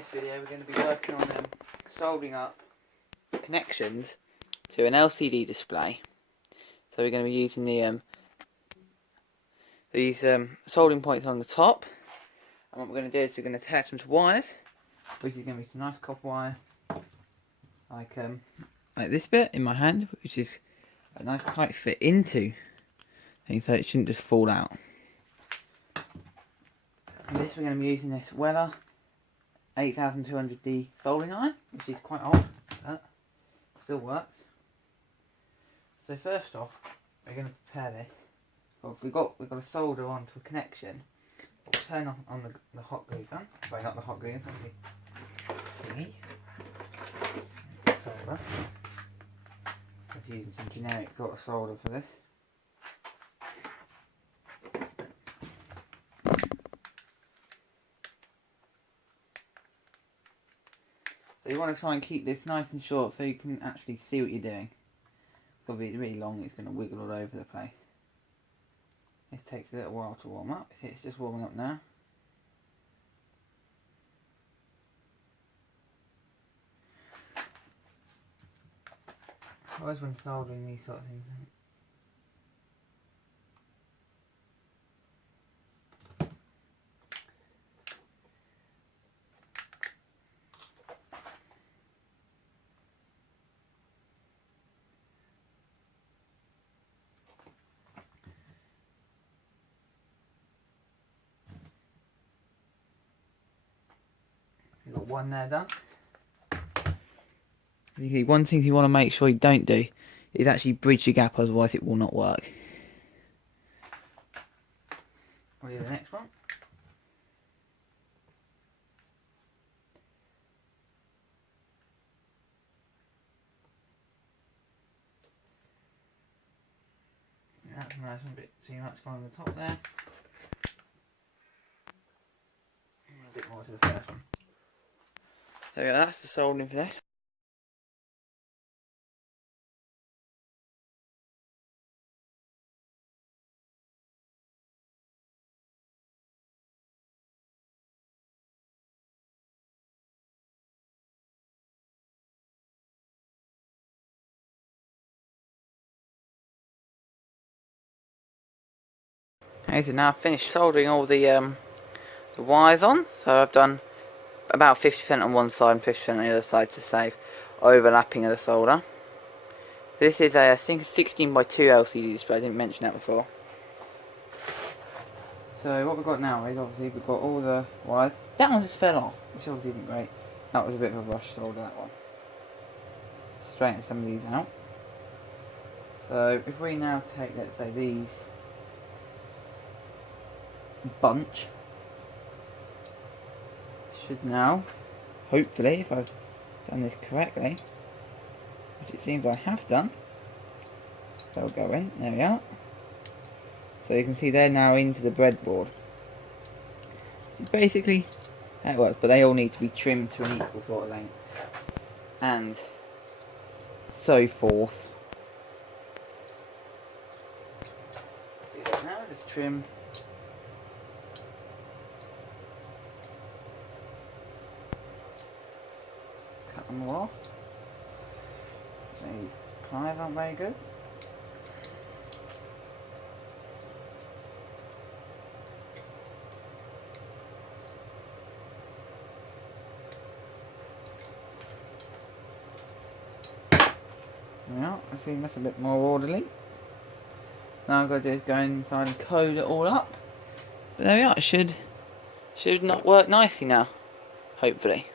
this video we're going to be working on soldering up connections to an LCD display. So we're going to be using these soldering points on the top, and what we're going to do is we're going to attach them to wires, which is going to be some nice copper wire, like this bit in my hand, which is a nice tight fit into things, so it shouldn't just fall out. And this we're going to be using this Weller 8200D soldering iron, which is quite old, but still works. So first off, we're going to prepare this. Well, we've got to solder onto a connection. We'll turn on the hot glue gun. Sorry, not the hot glue gun, the thingy. Solder. Just using some generic sort of solder for this. So you want to try and keep this nice and short so you can actually see what you're doing. If it's really long, it's going to wiggle all over the place. This takes a little while to warm up. See, it's just warming up now. Always when soldering these sort of things. We've got one there done. One thing you want to make sure you don't do is actually bridge the gap, otherwise it will not work. We'll do the next one. That's a nice one, bit too much going on the top there. A bit more to the first one. There we go, that's the soldering for this. Okay, so now I've finished soldering all the wires on, so I've done about 50% on one side and 50% on the other side to save overlapping of the solder. This is I think a 16 by 2 LCD display, I didn't mention that before. So what we've got now is obviously we've got all the wires. That one just fell off, which obviously isn't great. That was a bit of a rush solder, that one. Straighten some of these out. So if we now take, let's say, these bunch, should now, hopefully, if I've done this correctly, which it seems I have done, they'll go in, there we are. So you can see they're now into the breadboard. Which is basically how it works, but they all need to be trimmed to an equal sort of length, and so forth. So now just trim. Cut them all off. These pliers aren't very good. Now, I see that's a bit more orderly. Now I've got to do is go inside and code it all up. But there we are, it should not work nicely now, hopefully.